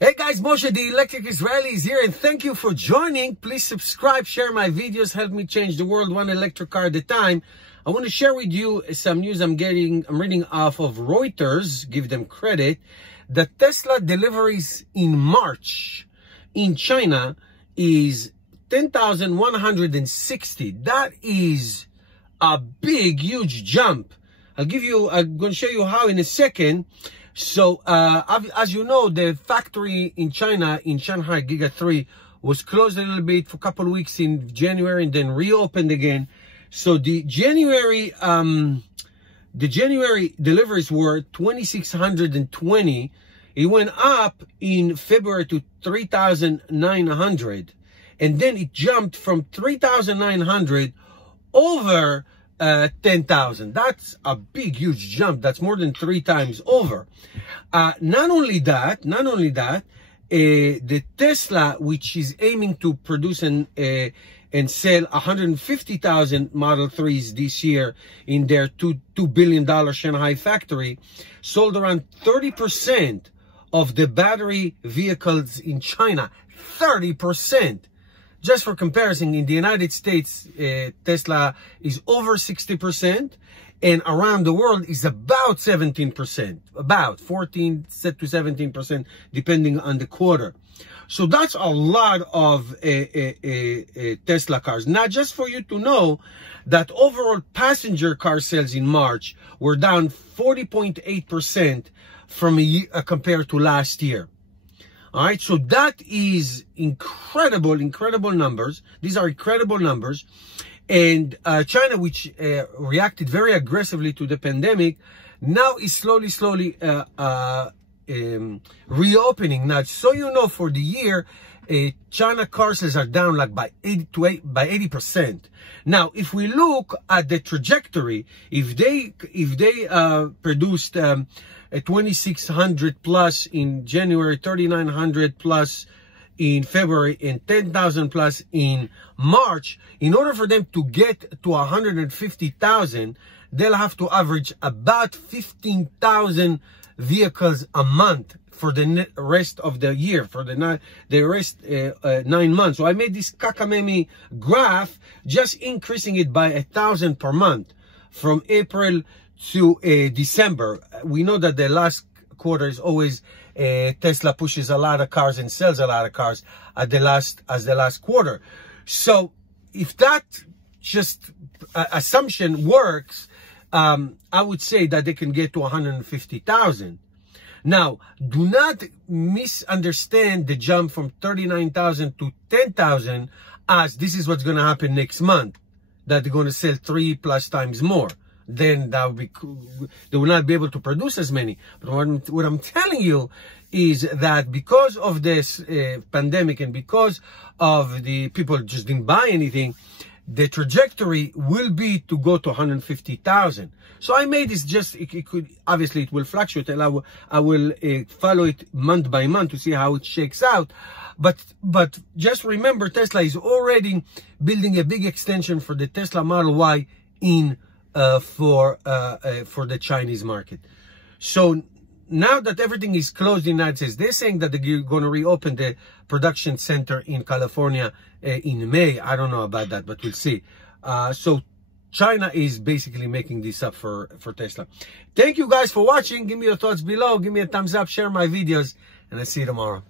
Hey guys, Moshe the Electric Israeli is here, and thank you for joining. Please subscribe, share my videos, help me change the world one electric car at a time. I want to share with you some news I'm reading off of Reuters, give them credit. The Tesla deliveries in March in China is 10,160. That is a big, huge jump. I'm going to show you how in a second. So, as you know, the factory in China, in Shanghai Giga 3, was closed a little bit for a couple of weeks in January and then reopened again. So the January deliveries were 2,620. It went up in February to 3,900. And then it jumped from 3,900 over 10,000. That's a big, huge jump. That's more than 3 times over. Not only that, the Tesla, which is aiming to produce and sell 150,000 Model 3s this year in their $2 billion Shanghai factory, sold around 30% of the battery vehicles in China. 30%. Just for comparison, in the United States, Tesla is over 60%, and around the world is about 17%, about 14 to 17%, depending on the quarter. So that's a lot of Tesla cars. Now, just for you to know that overall passenger car sales in March were down 40.8% from compared to last year. All right, so that is incredible numbers. These are incredible numbers. And China, which reacted very aggressively to the pandemic, now is slowly reopening. Now, so you know, for the year, China car sales are down like by 80%. Now, if we look at the trajectory, if they produced 2,600 plus in January, 3,900 plus in February, and 10,000 plus in March, in order for them to get to 150,000, they'll have to average about 15,000 vehicles a month for the rest of the year, for the rest 9 months. So I made this kakamemi graph, just increasing it by 1,000 per month from April to December. We know that the last quarter is always Tesla pushes a lot of cars and sells a lot of cars at the last quarter. So if that just assumption works, I would say that they can get to 150,000. Now, do not misunderstand the jump from 39,000 to 10,000 as this is what's going to happen next month, that they're going to sell 3+ times more. Then that would be cool. They will not be able to produce as many. But what I'm telling you is that because of this pandemic and because of the people just didn't buy anything, the trajectory will be to go to 150,000. So I made this just, it could, obviously it will fluctuate, and I will follow it month by month to see how it shakes out. But just remember, Tesla is already building a big extension for the Tesla Model Y for the Chinese market. So now that everything is closed in the United States, they're saying that they're going to reopen the production center in California in May. I don't know about that, but we'll see. So China is basically making this up for Tesla. Thank you guys for watching. Give me your thoughts below. Give me a thumbs up. Share my videos. And I'll see you tomorrow.